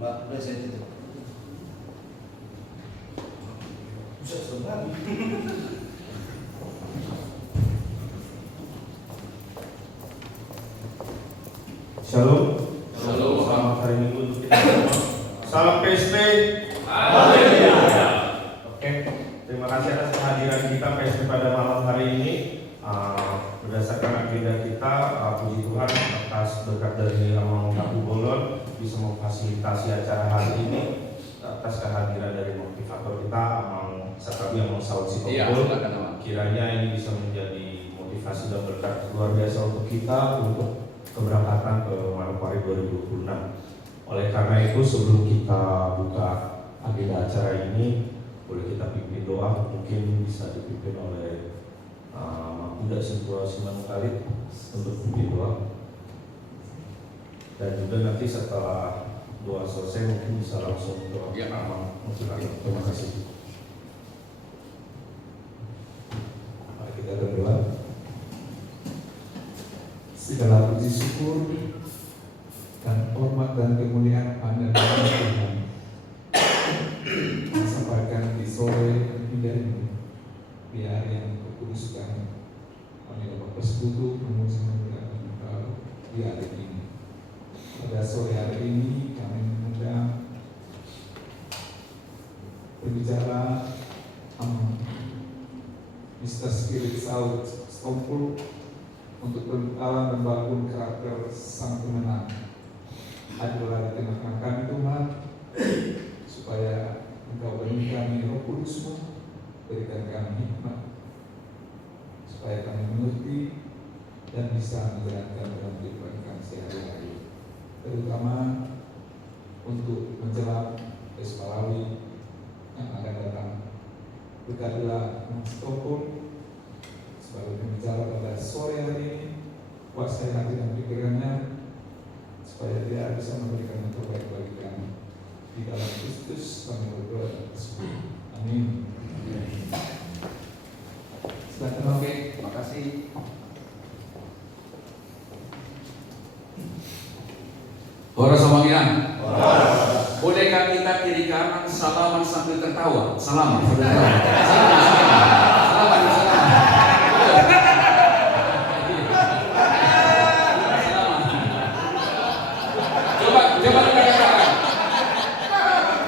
Mbak presiden itu. Bisa sebentar. Shalom. Shalom. Selamat hari Minggu untuk kita semua. Salam PSP. Haleluya. Oke, terima kasih atas kehadiran kita PSP pada malam hari ini. Berdasarkan agenda kita, puji Tuhan atas berkat dari Amang Kabu Bolon bisa memfasilitasi acara hari ini, atas kehadiran dari motivator kita Amang Sakabi Amang Saud Sitompul. Kiranya ini bisa menjadi motivasi dan berkat luar biasa untuk kita untuk keberangkatan ke Manokwari 2026. Oleh karena itu, sebelum kita buka agenda acara ini, boleh kita pimpin doa, mungkin bisa dipimpin oleh Buddha Sempurna Siman Khalid untuk pimpin doa. Dan juga nanti setelah doa selesai mungkin bisa langsung doa. Ya, terima kasih. Mari kita berdoa. Segala puji syukur dan hormat dan kemuliaan Anda Tuhan disampaikan di sore indah ini di hari yang kekuduskan. Kami dapat bersekutu memuji memuliakan Engkau di hari ini. Pada sore hari ini kami mengundang berbicara Mr. Spirit Saud Sitompul untuk berbicara membangun karakter sang pemenang. Hadirlah di tengah kami Tuhan, supaya Engkau beri kami Roh Kudus-Mu, berikan kami hikmat, supaya kami mengerti dan bisa menjalankan dalam kehidupan kami sehari-hari, terutama untuk menjelang Pespalawi yang akan datang. Berkatilah Mas Topon sebagai pembicara pada sore hari ini, kuasai hati dan pikirannya supaya dia bisa memberikan yang terbaik bagi kami. Di dalam Kristus kami berdoa dan bersyukur. Amin. Silakan. Oke, terima kasih. Ora samanginan. Bolehkah kita kiri kanan salaman sambil tertawa? Salaman sambil tertawa. Salaman. Coba kita katakan.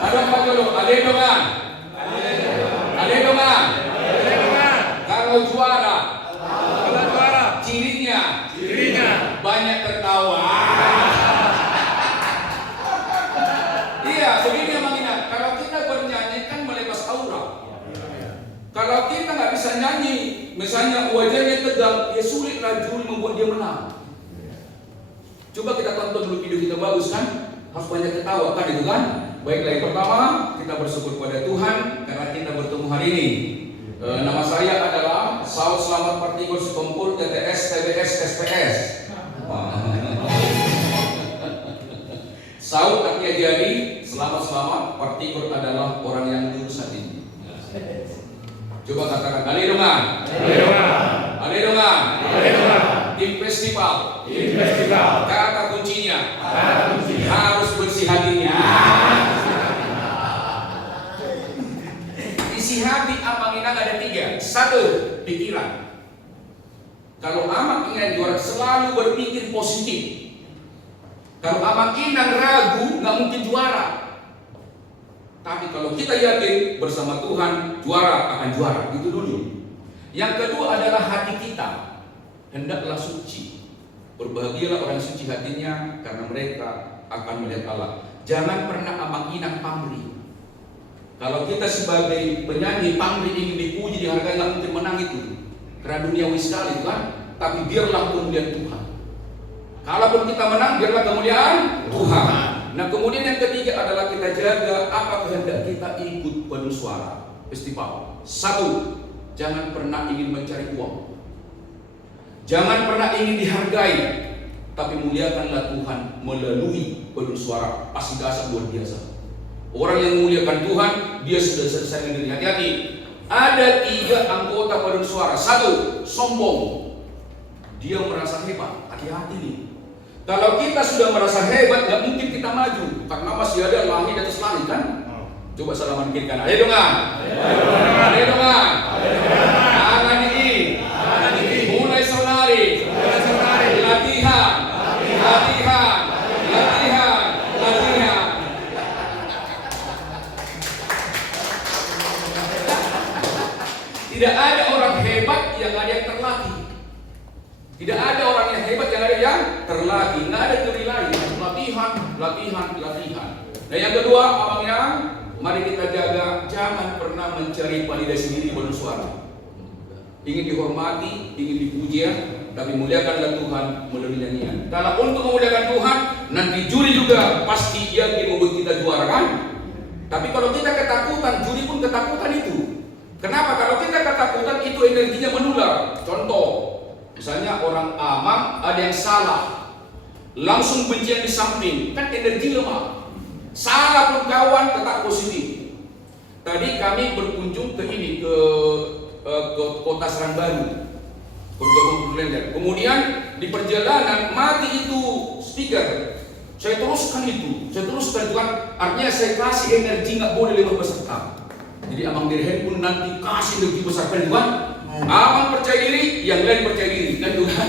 Ada apa dulu? Ada dongan. Kalau juara, cirinya banyak tertawa. Iya, begini Mang Ina. Kalau kita bernyanyi kan melepas aura. Kalau kita nggak bisa nyanyi, misalnya wajahnya tegang, ya sulitlah juri membuat dia menang. Coba kita tonton dulu video kita, bagus kan? Harus banyak ketawa kan itu kan? Baiklah, yang pertama kita bersyukur pada Tuhan karena kita bertemu hari ini. Nama saya adalah Saud Selamat Partigor Sitompul, TTS, TBS, SPS. Saud artinya jadi, selamat Partigor adalah orang yang lurus hati. Coba katakan, Alidongan. Tim festival. Kata kuncinya harus bersih hatinya. Isi hati Amang Inang ada 3. 1, pikiran. Kalau Amang Inang juara selalu berpikir positif. Kalau Amang Inang ragu, nggak mungkin juara. Tapi kalau kita yakin bersama Tuhan, juara akan juara. Itu dulu. Yang kedua adalah hati kita. Hendaklah suci. Berbahagialah orang suci hatinya, karena mereka akan melihat Allah. Jangan pernah Amang Inang pamrih. Kalau kita sebagai penyanyi pamrih ingin dipuji, dihargai, nggak mungkin menang itu. Karena duniawi sekali kan. Tapi biarlah kemuliaan Tuhan. Kalaupun kita menang, biarlah kemuliaan Tuhan. Nah, kemudian yang ketiga adalah kita jaga apa kehendak kita ikut penuh suara festival. 1, jangan pernah ingin mencari uang. Jangan pernah ingin dihargai, tapi muliakanlah Tuhan melalui penuh suara. Pasti dasar luar biasa. Orang yang memuliakan Tuhan, dia sudah selesai dengan diri. Hati-hati. Ada 3 anggota paduan suara. 1, sombong. Dia merasa hebat. Hati-hati nih. Kalau kita sudah merasa hebat, nggak mungkin kita maju karena masih ada langit atas langit kan? Coba salaman kiri kanan. Ayo dongan. Ayo dongan. Tangan dingin. Mulai sonari. Latihan. Tidak ada orang hebat yang ada yang terlatih. Tidak ada orang yang hebat yang ada yang terlatih. Nggak ada teori lain. Latihan. Dan yang kedua, abangnya, mari kita jaga, jangan pernah mencari validasi diri bersuara. Ingin dihormati, ingin dipuji, tapi muliakanlah Tuhan melalui nyanyian. Kalau untuk memuliakan Tuhan, nanti juri juga pasti yang membuat kita juara kan? Tapi kalau kita ketakutan, juri pun ketakutan itu. Kenapa? Kalau kita ketakutan itu energinya menular. Contoh, misalnya orang amang ada yang salah, langsung bencian di samping, kan energi lemah. Salah pun kawan tetap positif. Tadi kami berkunjung ke kota Serang Baru, kemudian di perjalanan mati itu speaker. Saya teruskan Tuhan. Artinya saya kasih energi, nggak boleh lewat peserta. Jadi abang dirhen pun nanti kasih energi besar kan Tuhan. Abang percaya diri, yang lain percaya diri kan Tuhan.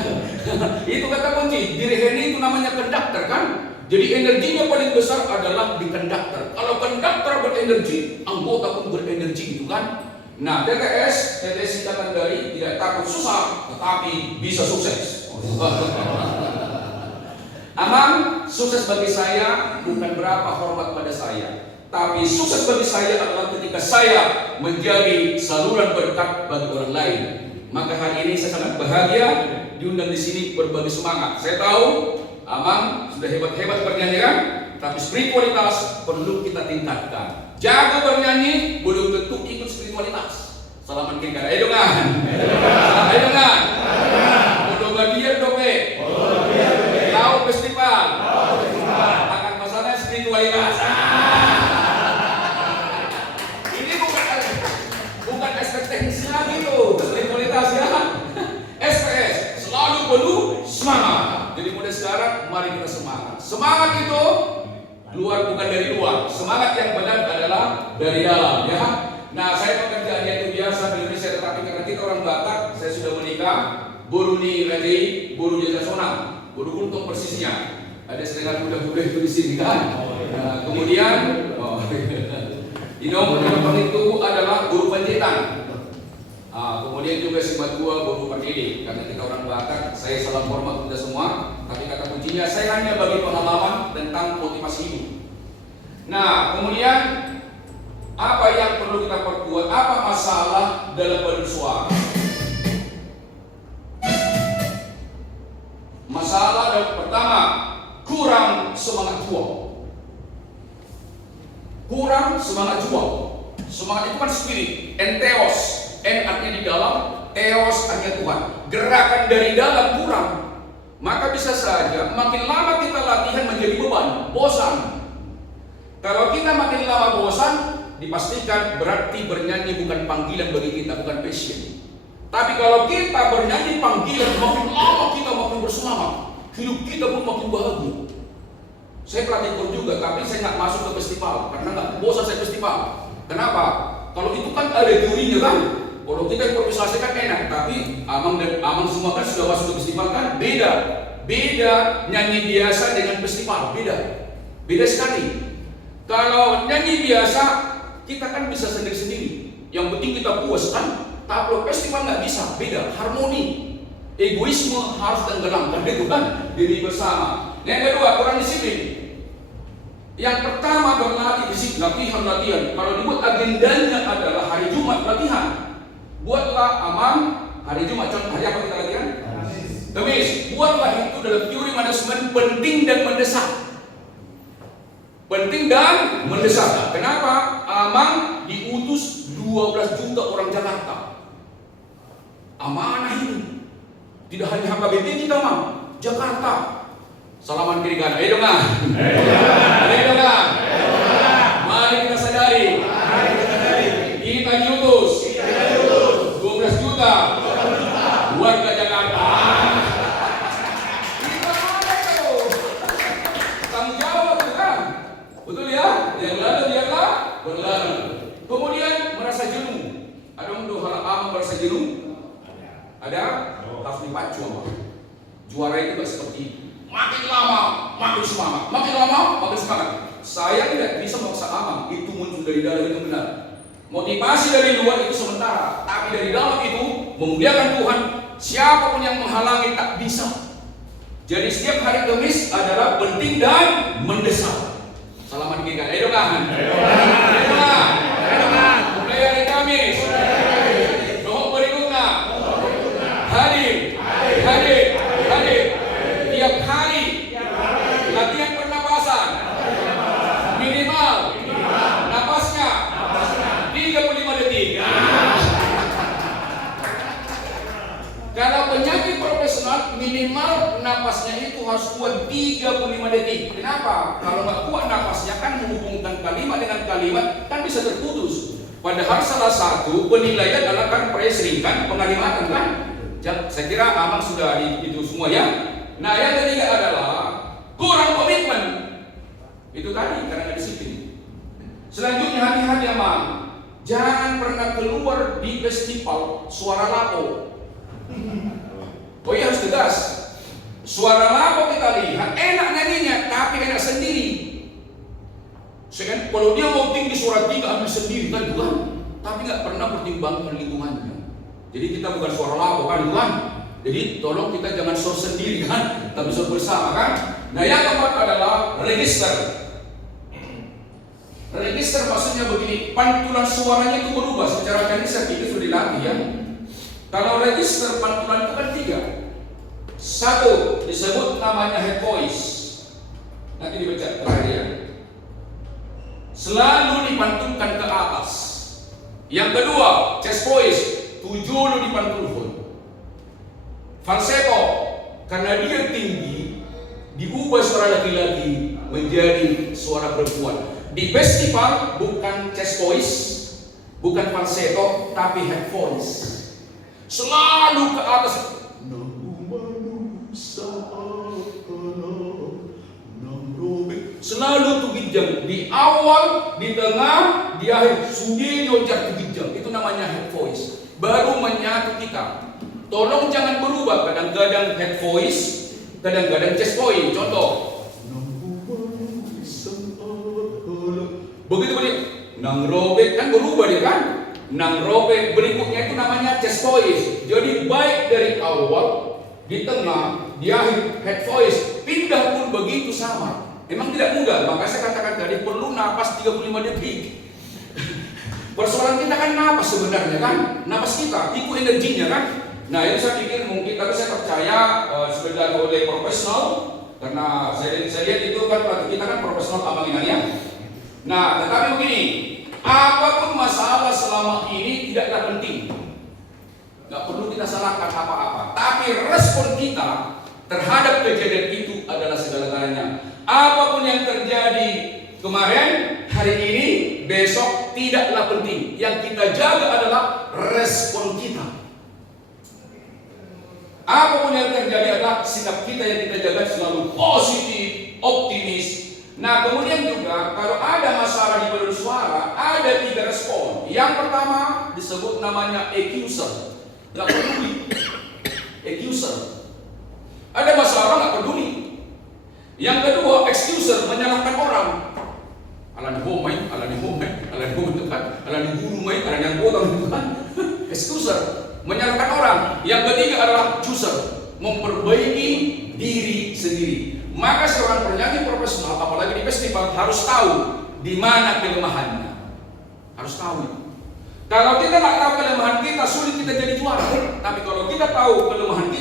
Itu kata kunci. Dirhen itu namanya konduktor kan. Jadi energinya paling besar adalah di konduktor. Kalau konduktor berenergi, anggota pun berenergi itu kan. Nah, TTS singkatan dari tidak takut susah, tetapi bisa sukses. Amang, sukses bagi saya bukan berapa hormat pada saya, tapi sukses bagi saya adalah ketika saya menjadi saluran berkat bagi orang lain. Maka hari ini saya sangat bahagia diundang di sini berbagi semangat. Saya tahu Amang sudah hebat-hebat bernyanyi kan, tapi spiritualitas perlu kita tingkatkan. Jago bernyanyi belum tentu ikut spiritualitas. Salaman kiri kanan. Ayo dongan. Bodoh bagian dope. Lau festival. Akan masalahnya spiritualitas. Ini bukan ekspektasi lagi tuh spiritualitas ya. SPS selalu perlu semangat. Jadi mulai sekarang mari kita semangat. Semangat itu bukan dari luar. Semangat yang benar adalah dari dalam ya. Nah, saya pekerjaannya itu biasa di Indonesia, tetapi karena kita orang Batak, saya sudah menikah. Buru ni ready, buru jasa sonang, buru untung persisnya. Ada setengah muda-muda itu di sini kan. Nah, kemudian Inom itu adalah guru pencetan. Kemudian juga si Batua guru pendidik. Karena kita orang Batak, saya salam hormat kepada semua. Tapi kata kuncinya saya hanya bagi pengalaman tentang motivasi hidup. Nah, kemudian apa yang perlu kita perkuat? Apa masalah dalam bersuara? Masalah yang pertama, kurang semangat juang. Kurang semangat juang. Semangat itu kan spirit, enteos. En artinya di dalam, teos artinya Tuhan. Gerakan dari dalam kurang. Maka bisa saja makin lama kita latihan menjadi beban, bosan. Kalau kita makin lama bosan, dipastikan berarti bernyanyi bukan panggilan bagi kita, bukan passion. Tapi kalau kita bernyanyi panggilan, makin lama kita makin bersemangat, hidup kita pun makin bahagia. Saya pelatih kor juga, tapi saya nggak masuk ke festival karena nggak bosan saya festival. Kenapa? Kalau itu kan ada teorinya kan. Kalau kita improvisasi kan enak, tapi Amang semua kan sudah masuk ke festival kan beda nyanyi biasa dengan festival, beda sekali. Kalau nyanyi biasa kita kan bisa sendiri-sendiri, yang penting kita puas kan. Tapi kalau festival nggak bisa, beda harmoni, egoisme harus tenggelamkan itu kan diri bersama. Yang kedua, kurang disiplin. Yang pertama berlatih fisik, latihan. Kalau dibuat agendanya adalah hari Jumat latihan. Buatlah Amang hari Jumat, contoh hari apa kita latihan? Kamis. Buatlah itu dalam teori manajemen penting dan mendesak. Penting dan mendesak. Kenapa? Amang diutus 12 juta orang Jakarta. Amanah ini. Tidak hanya HKBP kita Amang, Jakarta. Salaman kiri kanan. Ayo dongan. Mari kita sadari. Kita diutus 12 juta warga Jakarta. Kita mana itu? Juara itu gak seperti itu. Makin lama, makin semangat. Makin lama, makin semangat. Saya tidak bisa memaksa Amang. Itu muncul dari dalam, itu benar. Motivasi dari luar itu sementara, tapi dari dalam itu memuliakan Tuhan. Siapapun yang menghalangi tak bisa. Jadi setiap hari Kamis adalah penting dan mendesak. Selamat kita. Ayo kan? Ayo kan? Mulai hari Kamis. Doa berikutnya. Hadir. Tiap hari. Latihan pernapasan. Minimal. Napasnya 35 detik. Kalau penyakit profesional minimal napasnya itu harus kuat 35 detik. Kenapa? Kalau nggak kuat napasnya kan menghubungkan kalimat dengan kalimat kan bisa terputus. Padahal salah satu penilaian adalah kan pressing kan pengalimatan kan. Saya kira Amang sudah itu semua ya. Nah yang ketiga adalah kurang komitmen. Itu tadi karena nggak disiplin. Selanjutnya hati-hati Amang. Jangan pernah keluar di festival suara lapo. Oh iya harus tegas. Suara lapo kita lihat enak nyanyinya tapi enak sendiri. Kalau dia mau tinggi suara tiga ambil sendiri kan bukan. Tapi nggak pernah pertimbangkan lingkungannya. Jadi kita bukan suara lapo kan bukan. Jadi tolong kita jangan show sendiri kan, tapi show bersama kan. Nah yang keempat adalah register. Register maksudnya begini, pantulan suaranya itu berubah secara teknis itu sudah dilatih ya. Kalau register pantulan itu kan 3. Satu disebut namanya head voice. Nanti dibaca terakhir ya. Selalu dipantulkan ke atas. Yang kedua chest voice, 7 dipantulkan. Falsetto karena dia tinggi diubah suara laki-laki menjadi suara perempuan. Di festival bukan chest voice, bukan falsetto, tapi head voice. Selalu ke atas. Selalu tuh bijang. Di awal, di tengah, di akhir. Sudah nyojak bijang. Itu namanya head voice. Baru menyatu kita. Tolong jangan berubah. Kadang-kadang head voice, kadang-kadang chest voice. Contoh. Begitu nang robek kan berubah dia kan. Nang robek berikutnya itu namanya chest voice. Jadi baik dari awal, di tengah, di akhir head voice. Pindah pun begitu sama. Memang tidak mudah. Maka saya katakan tadi perlu napas 35 detik. Persoalan kita kan napas sebenarnya kan. Napas kita, itu energinya kan. Nah itu saya pikir mungkin, tapi saya percaya sebenarnya oleh profesional. Karena saya lihat itu kan kita kan profesional abangan ya. Nah, tetapi begini, apapun masalah selama ini tidaklah penting. Gak perlu kita salahkan apa-apa. Tapi respon kita terhadap kejadian itu adalah segala-galanya. Apapun yang terjadi kemarin, hari ini, besok tidaklah penting. Yang kita jaga adalah respon kita. Apapun yang terjadi adalah sikap kita yang kita jaga selalu positif, optimis. Nah kemudian juga kalau ada masalah di paduan suara ada 3 respon. Yang pertama disebut namanya accuser, nggak peduli. Accuser, ada masalah nggak peduli. Yang kedua excuser, menyalahkan orang. Alan homai, alan tepat, alan guru mai, alan yang bodoh bukan. Excuser, menyalahkan orang. Yang ketiga adalah chooser, memperbaiki diri sendiri. Maka seorang penyanyi profesional, apalagi di festival, harus tahu di mana kelemahannya. Harus tahu. Kalau kita nggak tahu kelemahan kita, sulit kita jadi juara. Tapi kalau kita tahu kelemahan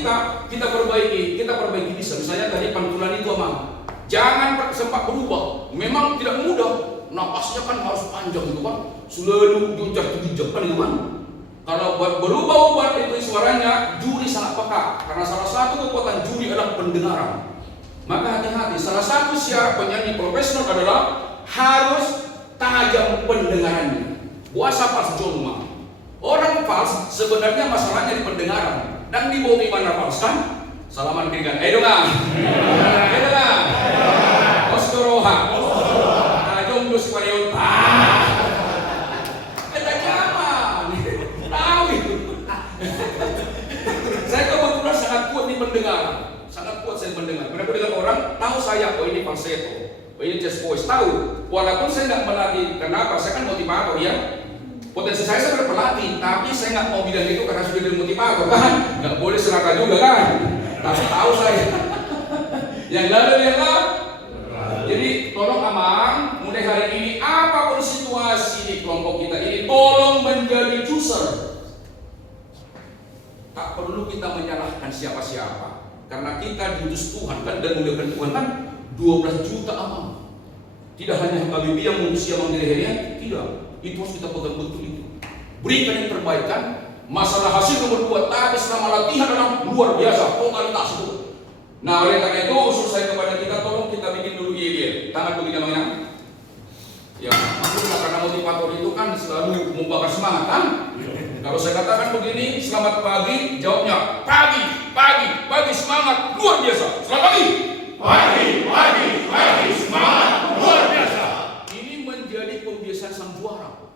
kita perbaiki bisa. Misalnya tadi pantulan itu Amang, jangan sempat berubah. Memang tidak mudah. Napasnya kan harus panjang gitu kan. Selalu dijak kan gitu kan. Kalau buat berubah-ubah itu suaranya, juri sangat peka. Karena salah satu kekuatan juri adalah pendengaran. Maka hati-hati, salah satu syarat penyanyi profesional adalah harus tajam pendengarannya. Puasa fals joma. Orang fals sebenarnya masalahnya di pendengaran. Dan di bawah mana fals kan? Salaman kirikan. Ayo dong. Ayo dong. Ostoroha. Tajam dus pariot. Ketajaman. Tahu itu. Saya kebetulan sangat kuat di pendengaran. Sangat kuat saya mendengar. Karena aku dengar orang tahu saya, oh ini falsetto, oh ini chest voice, tahu. Walaupun saya nggak melatih, kenapa? Saya kan motivator ya. Potensi saya berpelatih, tapi saya nggak mau bilang itu karena sudah jadi motivator kan. Nggak boleh serakah juga kan. Tapi tahu saya. Yang lalu adalah. Jadi tolong Amang, mulai hari ini apapun situasi di kelompok kita ini, tolong menjadi chooser. Tak perlu kita menyalahkan siapa-siapa, karena kita diutus Tuhan kan dan muliakan Tuhan kan 12 juta Amang. Tidak hanya HKBP yang manusia mengerehnya, tidak. Itu harus kita pegang betul itu. Berikan yang terbaik kan. Masalah hasil nomor 2, tapi selama latihan adalah luar biasa, totalitas itu. Nah oleh karena itu usul saya kepada kita, tolong kita bikin dulu yel-yel. Tangan begini Amang. Ya, maksudnya karena motivator itu kan selalu membakar semangat kan. Kalau saya katakan begini, selamat pagi, jawabnya pagi, semangat, luar biasa. Selamat pagi, semangat, luar biasa. Ini menjadi pembiasaan sang juara.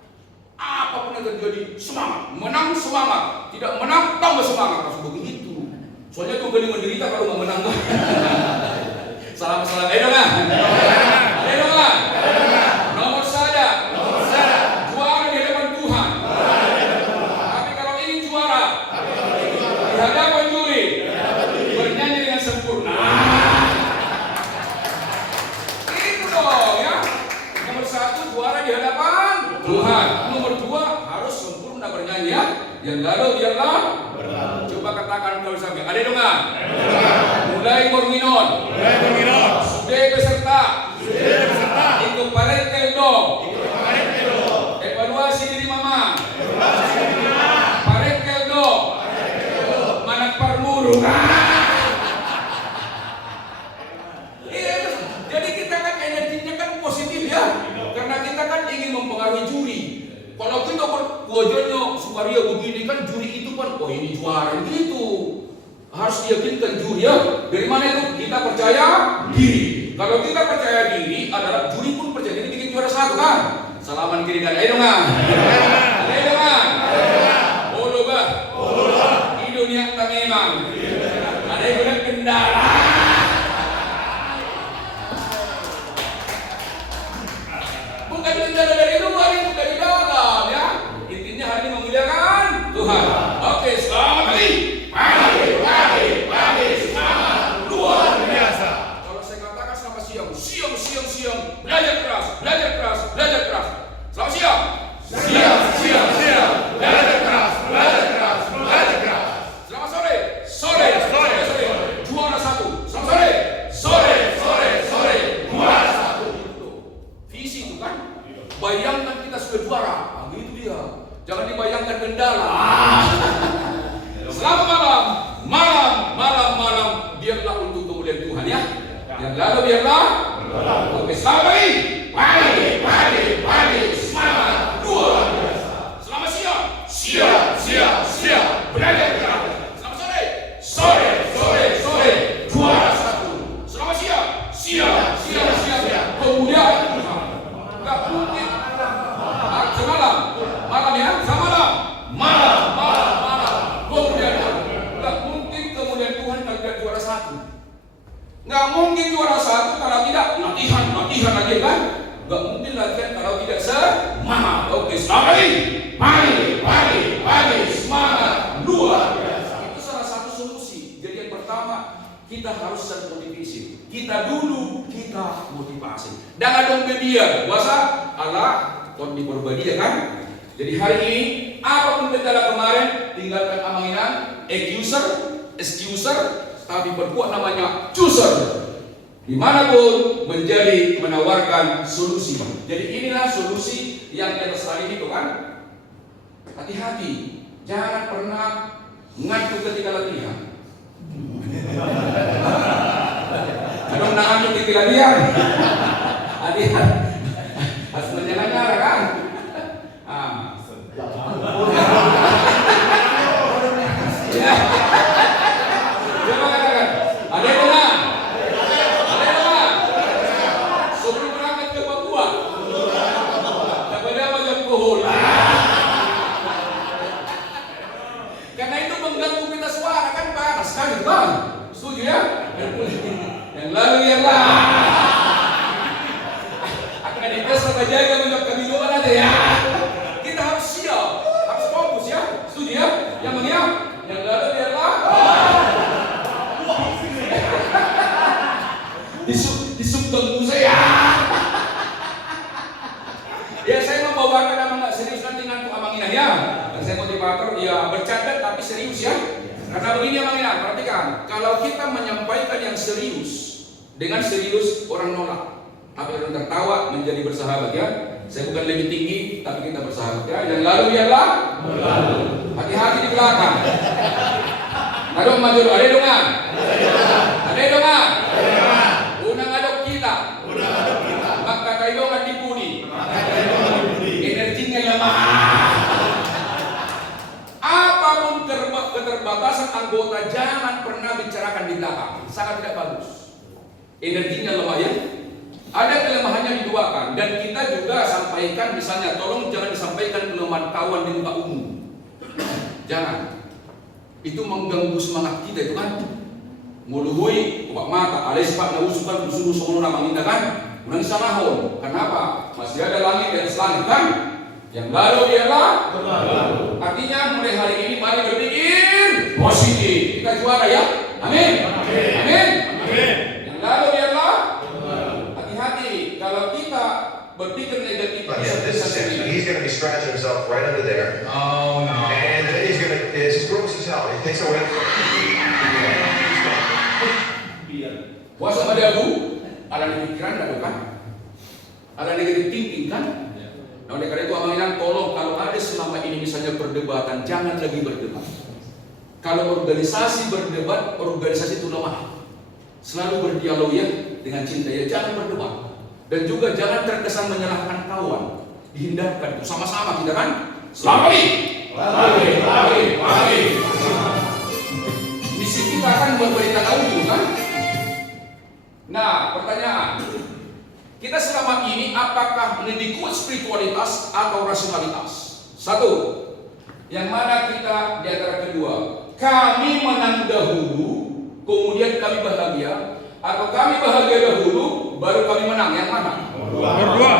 Apapun yang terjadi, semangat, menang semangat, tidak menang tambah semangat, harus begitu. Soalnya itu gini menderita kalau nggak menang. Salam, ayo dong. Nomor saja. Juara di hadapan Tuhan. Tapi kalau ingin juara di hadapan juri, bernyanyi dengan sempurna. Itu dong ya. Nomor 1 juara di hadapan Tuhan. Nomor 2 harus sempurna bernyanyi ya. Yang lalu biarlah. Coba katakan kalau sampai. Ada dong nggak? Mulai morminon. Sudah beserta. Ikut parentel dong. Evaluasi diri mama. Parentel dong. Manak parmuru. Jadi kita kan energinya kan positif ya. Karena kita kan ingin mempengaruhi juri. Kalau kita wajahnya sukaria begini kan juri itu kan, oh ini juara gitu. Harus diyakinkan juri ya. Dari mana itu? Kita percaya diri. Kalau kita percaya diri adalah juri pun percaya diri bikin juara 1 kan. Salaman kiri kan. Ayo dong kan. Olo bah. Di dunia tak memang. Ada yang guna kendala. Bukan kendala dari luar, itu dari dalam ya. Intinya hari ini memuliakan Tuhan. Oke, selamat pagi. Pagi, semangat, luar biasa. Kalau saya katakan selamat siang, belajar keras. Selamat siang, belajar keras. Selamat sore, juara 1. Selamat sore, juara 1. Visi itu kan, bayangkan kita sudah juara, begitu dia. Jangan dibayangkan kendala. Selamat malam, biarlah untuk kemuliaan Tuhan ya. Yang lalu biarlah. Oke, selamat pagi, semangat, luar biasa. Selamat siang, belajar keras. Selamat sore, juara 1. Selamat siang, kemuliaan Tuhan. Enggak mungkin. Malam ya, malam. Nggak mungkin kemudian Tuhan kalau tidak juara 1. Nggak mungkin juara 1 kalau tidak latihan lagi kan. Nggak mungkin latihan kalau tidak semangat. Oke, selamat pagi, semangat, luar biasa. Itu salah satu solusi. Jadi yang pertama kita harus self-motivasi. Kita motivasi. Jangan dong media. Puasa Allah ton di berbadia kan. Jadi hari ini apapun kendala kemarin tinggalkan amanginan, excuser, tapi berbuat namanya chooser. Dimanapun menjadi menawarkan solusi. Jadi inilah solusi yang di atas hari itu kan. Hati-hati, jangan pernah ngantuk ketika latihan. Kalau ngantuk ketika latihan, hati-hati harus menyala-nyala kan. Coba katakan, ada yang menang? Sebelum berangkat ke Papua, kepada macam kohol. Karena itu mengganggu kita suara kan panas kan, Setuju ya? Yang lalu biarlah. Akan dipesat menjaga untuk kehidupan ada ya. Kita harus siap, harus fokus ya. Setuju ya? Yang mulia, yang lalu biarlah. Disuk tunggu saya. Ya saya membawakan nama nggak serius nanti ngantuk Amang Inah ya. Dan saya motivator ya bercanda tapi serius ya. Karena begini Amang Inah, perhatikan. Kalau kita menyampaikan yang serius dengan serius orang nolak. Tapi orang tertawa menjadi bersahabat ya. Saya bukan lebih tinggi tapi kita bersahabat ya. Yang lalu biarlah. Hati-hati di belakang. Adong maju, ada dongan. Ada dongan. Unang adok kita. Maka kaidongan dipuni. Energinya lemah. Apapun keterbatasan anggota jangan pernah bicarakan di belakang. Sangat tidak bagus. Energinya lemah ya. Ada kelemahannya diduakan dan kita juga sampaikan misalnya tolong jangan disampaikan kelemahan kawan di muka umum. Jangan. Itu mengganggu semangat kita itu kan. Muluhui, kubak mata, alias pak nausukan usul-usul nama kita kan. Unang sanahon. Kenapa? Masih ada langit di atas langit kan? Yang lalu ialah artinya mulai hari ini mari berpikir positif. Kita juara ya. Amin. Amin. Yang lalu ialah hati-hati kalau kita berpikir negatif. He's going to be scratching himself right under there. Oh no. And then it's gross as hell. He takes away. Puasa pada aku, ada pikiran ada bukan? Ada negatif thinking kan? Nah oleh karena itu Amang Inah tolong kalau ada selama ini misalnya perdebatan jangan lagi berdebat. Kalau organisasi berdebat, organisasi itu lemah. Selalu berdialog ya dengan cinta ya, jangan berdebat. Dan juga jangan terkesan menyalahkan kawan. Dihindarkan itu sama-sama kita kan? Selamat pagi. Misi kita akan memberitakan audio kan? Nah, pertanyaan. Kita selama ini apakah lebih kuat spiritualitas atau rasionalitas? Satu. Yang mana kita di antara kedua? Kami menang dahulu, kemudian kami bahagia, atau kami bahagia dahulu, baru kami menang. Yang mana? Berdua.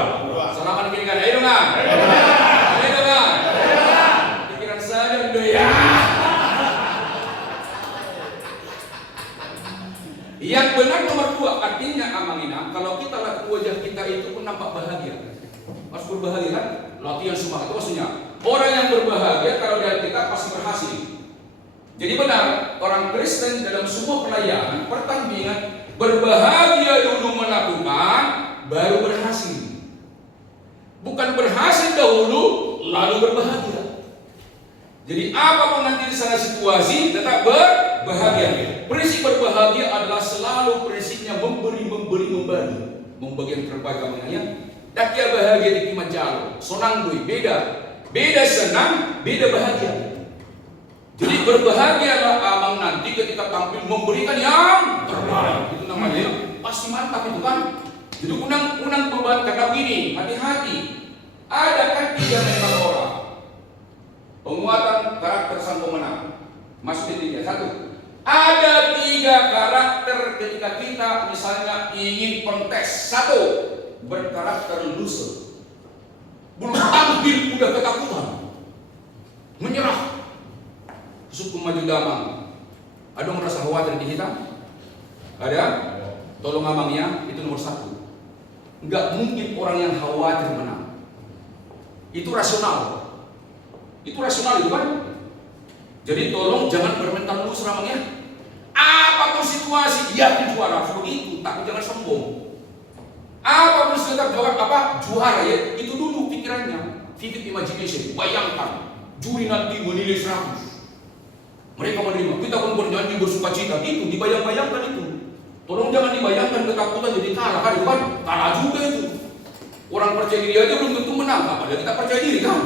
Selamat kiri kan? Ayo dong. Ayo dong. Pikiran saya udah ya. Yang benar nomor 2 artinya Amang Inah kalau kita lihat wajah kita itu pun nampak bahagia. Harus berbahagia kan? Latihan semangat itu maksudnya. Orang yang berbahagia kalau dari kita pasti berhasil. Jadi benar orang Kristen dalam semua pelayanan pertandingan berbahagia dulu melakukan baru berhasil. Bukan berhasil dahulu lalu berbahagia. Jadi apapun nanti di sana situasi tetap berbahagia. Prinsip berbahagia adalah selalu prinsipnya memberi, membagi yang terbaik namanya. Dakia bahagia di Kilimanjaro, sonang dui beda senang, beda bahagia. Jadi berbahagialah abang nanti ketika tampil memberikan yang terbaik. Itu namanya pasti mantap itu kan. Jadi unang beban kata begini, hati-hati. Ada kan 3 mental orang. Penguatan karakter sang pemenang. Maksudnya 3. 1. Ada 3 karakter ketika kita misalnya ingin kontes. 1. Berkarakter loser. Belum tampil udah ketakutan. Menyerah. Suku maju damang. Ada merasa khawatir di kita? Ada? Tolong Amangnya itu nomor 1. Enggak mungkin orang yang khawatir menang. Itu rasional. Itu rasional itu kan? Jadi tolong jangan bermental loser Amangnya. Apapun situasi, yakin juara, begitu, tapi jangan sombong. Apapun tetap juara ya, itu dulu pikirannya. Vivid imagination, bayangkan. Juri nanti menilai 100. Mereka menerima, kita pun bernyanyi bersukacita, itu dibayang-bayangkan itu. Tolong jangan dibayangkan ketakutan jadi kalah, kan itu kan? Kalah juga itu. Orang percaya diri aja belum tentu menang, apalagi kita percaya diri kan?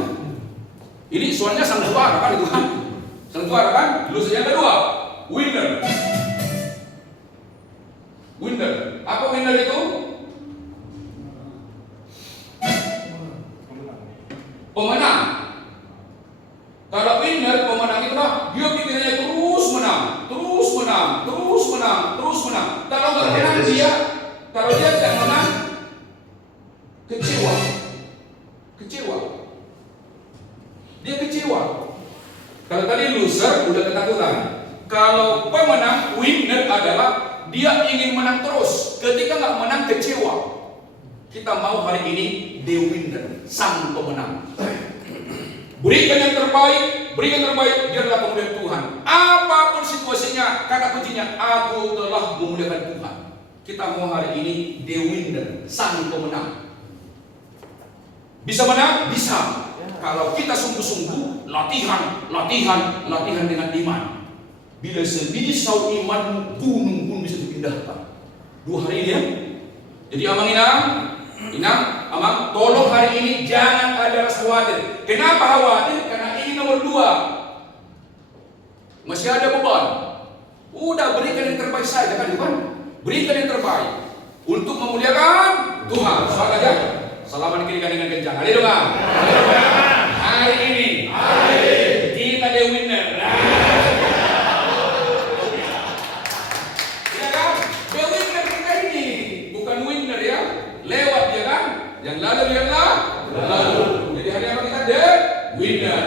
Ini soalnya sang juara kan itu kan? Sang juara kan? Lalu yang kedua, winner. Winner. Apa winner itu? Pemenang. Kalau winner, pemenang itu dia pikirannya terus menang, terus menang, terus menang, terus menang. menang dia, kalau dia tidak menang, kecewa. Dia kecewa. Kalau tadi loser udah ketakutan. Kalau pemenang, winner adalah dia ingin menang terus. Ketika nggak menang, kecewa. Kita mau hari ini the winner, sang pemenang. Berikan yang terbaik, biarlah kemuliaan Tuhan. Apapun situasinya, kata kuncinya, aku telah memuliakan Tuhan. Kita mau hari ini the winner, sang pemenang. Bisa menang? Bisa. Kalau kita sungguh-sungguh latihan dengan iman. Bila sebisau iman, gunung pun bisa dipindahkan. 2 hari ini ya. Jadi Inang, Amang, tolong hari ini jangan ada rasa khawatir. Kenapa khawatir? Karena ini nomor 2. Masih ada beban. Udah berikan yang terbaik saja kan, bukan? Berikan yang terbaik untuk memuliakan Tuhan. Soal aja. Salaman kiri dengan kencang. Haleluya. Hari ini kita the winner. Ya kan? The winner kita ini bukan winner ya. Lewat ya kan? Yang lalu biarlah lalu. Jadi hari apa kita the winner.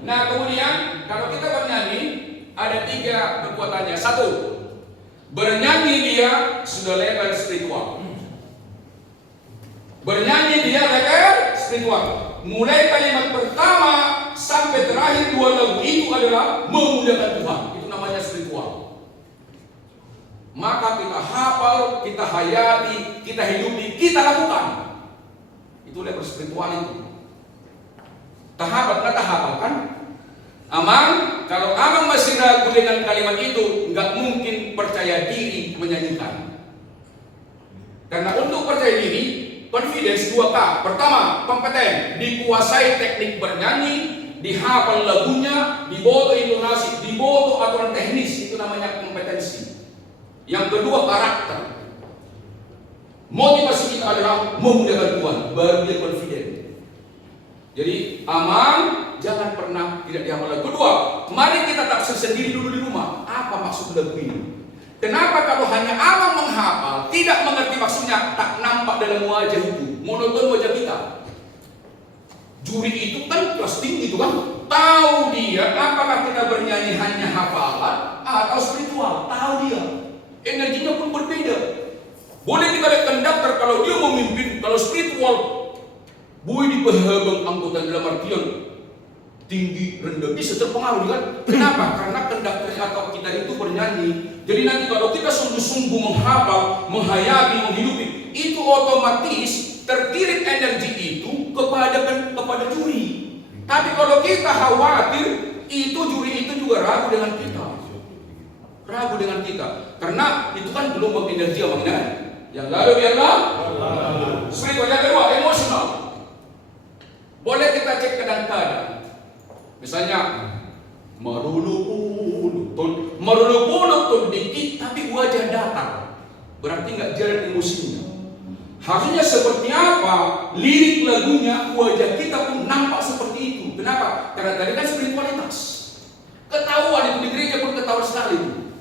Nah kemudian kalau kita bernyanyi ada 3 kekuatannya. 1, bernyanyi dia sudah level spiritual. Bernyanyi dia level spiritual. Mulai kalimat pertama sampai terakhir 2 lagu itu adalah memuliakan Tuhan. Itu namanya spiritual. Maka kita hafal, kita hayati, kita hidupi, kita lakukan. Itu level spiritual itu. Nggak hafal kan? Amang, kalau Amang masih ragu dengan kalimat itu, nggak mungkin percaya diri menyanyikan. Karena untuk percaya diri, confidence 2K. Pertama, kompeten, dikuasai teknik bernyanyi, dihafal lagunya, diboto intonasi, diboto aturan teknis, itu namanya kompetensi. Yang kedua, karakter. Motivasi kita adalah memuliakan Tuhan, baru dia confident. Jadi Amang jangan pernah tidak dihafal lagu. Kedua, mari kita tafsir sendiri dulu di rumah. Apa maksud lagu ini? Kenapa kalau hanya Amang menghafal, tidak mengerti maksudnya, tak nampak dalam wajah itu, monoton wajah kita. Juri itu kan kelas tinggi itu kan, tahu dia apakah kita bernyanyi hanya hafalan atau spiritual, tahu dia. Energinya pun berbeda. Boleh kita lihat konduktor kalau dia memimpin, kalau spiritual, boleh dibahagian anggota dalam artian tinggi rendah bisa terpengaruh kan? Kenapa? Karena konduktor atau kita itu bernyanyi. Jadi nanti kalau kita sungguh-sungguh menghafal, menghayati, menghidupi, itu otomatis terkirim energi itu kepada juri. Tapi kalau kita khawatir, itu juri itu juga ragu dengan kita. Ragu dengan kita. Karena itu kan gelombang energi yang mengenai. Yang lalu biarlah. Spiritual yang kedua, emosional. Boleh kita cek kadang-kadang. Misalnya meruluk dikit tapi wajah datar, berarti nggak jalan emosinya. Harusnya seperti apa lirik lagunya, wajah kita pun nampak seperti itu. Kenapa? Karena tadi kan spiritualitas. Ketahuan itu di gereja pun ketahuan sekali itu.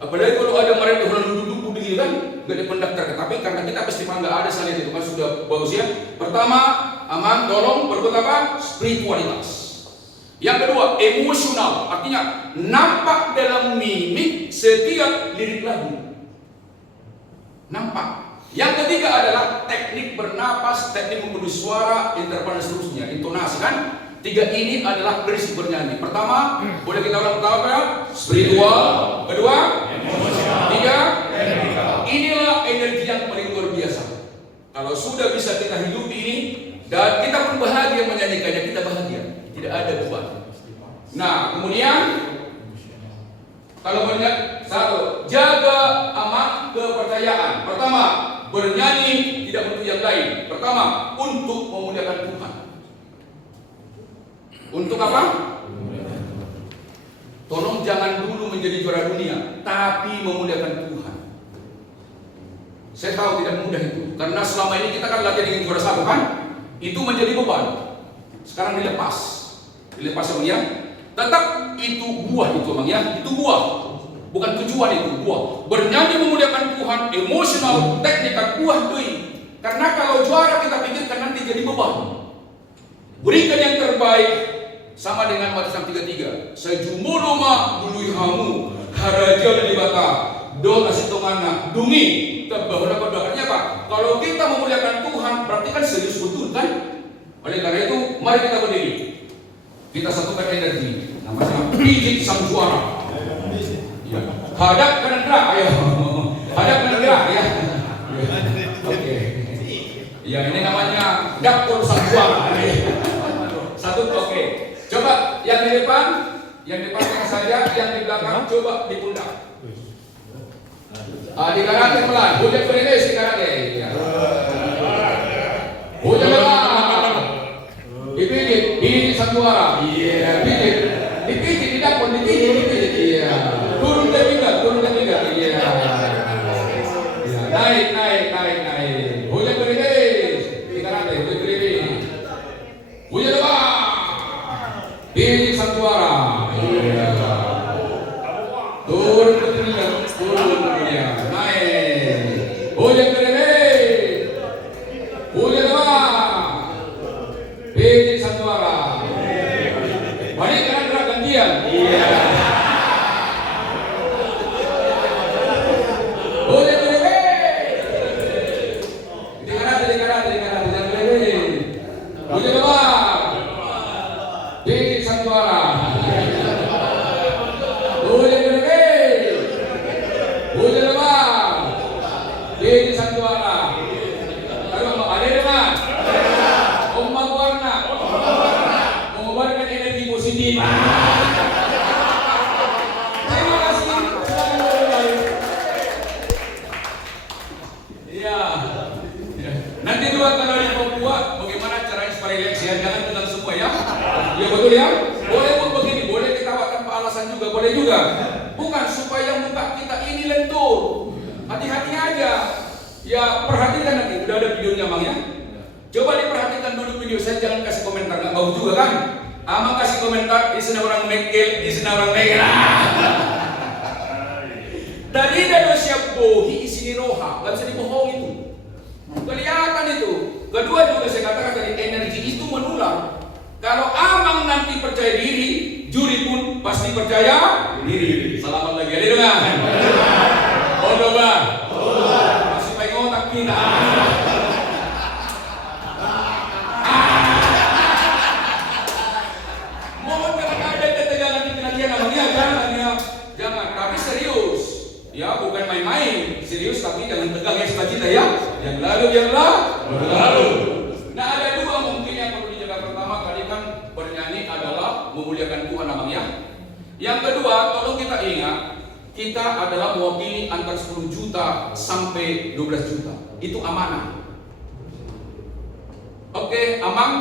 Apalagi kalau ada mereka yang duduk-duduk begini kan, nggak ada pendaftar. Tapi karena kita festival nggak ada salin itu kan sudah bagus ya. Pertama, Aman tolong berbuat apa? Spiritualitas. Yang kedua, emosional, artinya nampak dalam mimik setiap lirik lagu. Nampak. Yang ketiga adalah teknik bernapas, teknik memproduksi suara, interval dan seterusnya, intonasi kan. 3 ini adalah prinsip bernyanyi. Pertama, boleh kita ulang pertama ya? Spiritual. Kedua, emosional. 3, inilah energi yang paling luar biasa. Kalau sudah bisa kita hidup ini dan kita pun bahagia menyanyikannya, kita bahagia. Tidak ada beban. Nah, kemudian kalau bernyanyi, 1, jaga aman kepercayaan. Pertama, bernyanyi tidak untuk yang lain. Pertama, untuk memuliakan Tuhan. Untuk apa? Tolong jangan dulu menjadi juara dunia, tapi memuliakan Tuhan. Saya tahu tidak mudah itu, karena selama ini kita kan latihan dengan juara 1 kan? Itu menjadi beban. Sekarang dilepas Bang ya. Tetap itu buah itu Bang ya. Itu buah. Bukan tujuan itu, buah. Bernyanyi memuliakan Tuhan, emosional mau teknik buah dui. Karena kalau juara kita pikirkan nanti jadi beban. Berikan yang terbaik sama dengan Matius 3:3. Sejumolo ma dului hamu haraja di bata do asitongana dungi bahwa doanya apa? Kalau kita memuliakan Tuhan berarti kan serius betul kan? Oleh karena itu mari kita berdiri. Kita satukan energi. Namanya pijit sang juara. Ya. Hadap kanan gerak, ayo. Hadap kanan gerak ya. Oke. Ya ini namanya dapur sang juara. Satu oke. Coba yang di depan tengah saja, yang di belakang coba di pundak. Di karate pelan, hujan berilis di karate. Ya. Hujan pelan. Dipijit sang juara. Iya, pijit. Dipijit di dapur, dipijit. Iya. Turun ke pinggang. Iya. Ya, naik. Hujan berilis di karate, hujan berilis. Hujan lebat. Pijit sang juara. Iya. Turun ke pinggang, ya. Naik. Hujan berilis. Hujan lebat. Pijit sang juara. Balik kanan gerak gantian. Iya. Hujan berilis. Di karate, jangan berilis. Hujan lebat. Pijit sang juara. Hujan berilis. Hujan lebat. Pijit sang juara. Ada depan. Ombak warna. Mengeluarkan energi positif. Terima kasih. Iya. Nanti dua kalau di Papua bagaimana caranya supaya relax ya, jangan tenang semua ya. Ya betul ya. Boleh pun begini, boleh ketawa tanpa alasan juga, boleh juga. Bukan supaya muka kita ini lentur. Hati-hati aja. Ya perhatikan nanti, udah ada videonya Bang ya. Coba diperhatikan dulu video saya, jangan kasih komentar, nggak bagus juga kan? Ama kasih komentar, di sana orang mekel, di sana orang mekel. Dari dado siap bohi isini roha, nggak bisa dibohong itu. Kelihatan itu. Kedua juga saya katakan tadi energi itu menular. Kalau Amang nanti percaya diri, juri pun pasti percaya diri. Selamat lagi, ada dengar? Oh coba. Masih pengen otak kita. Mohon jangan ada ketegangan di penantian namanya, jangan. Tapi serius. Ya bukan main-main, serius tapi jangan tegang ya cita-cita ya. Yang lalu. Nah ada dua mungkin yang perlu dijaga. Pertama tadi kan bernyanyi adalah memuliakan Tuhan namanya. Yang kedua tolong kita ingat, kita adalah mewakili antara 10 juta sampai 12 juta. Itu amanah. Oke, Amang,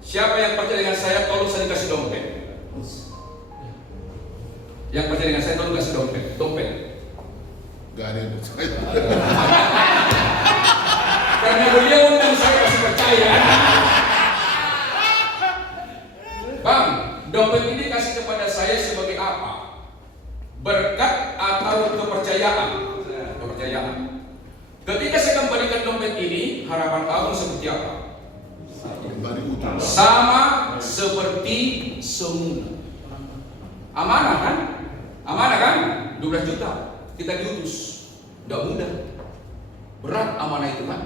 siapa yang percaya dengan saya tolong saya kasih dompet. Yang percaya dengan saya tolong kasih dompet. Gak ada yang percaya. Karena beliau undang saya kasih percaya. Bang, dompet ini kasih kepada saya sebagai apa? Berkat atau kepercayaan? Kepercayaan. Ketika saya kembalikan dompet ini, harapan abang seperti apa? Kembali utang. Sama seperti semula. Amanah kan? 12 juta. Kita diutus. Tidak mudah. Berat amanah itu kan?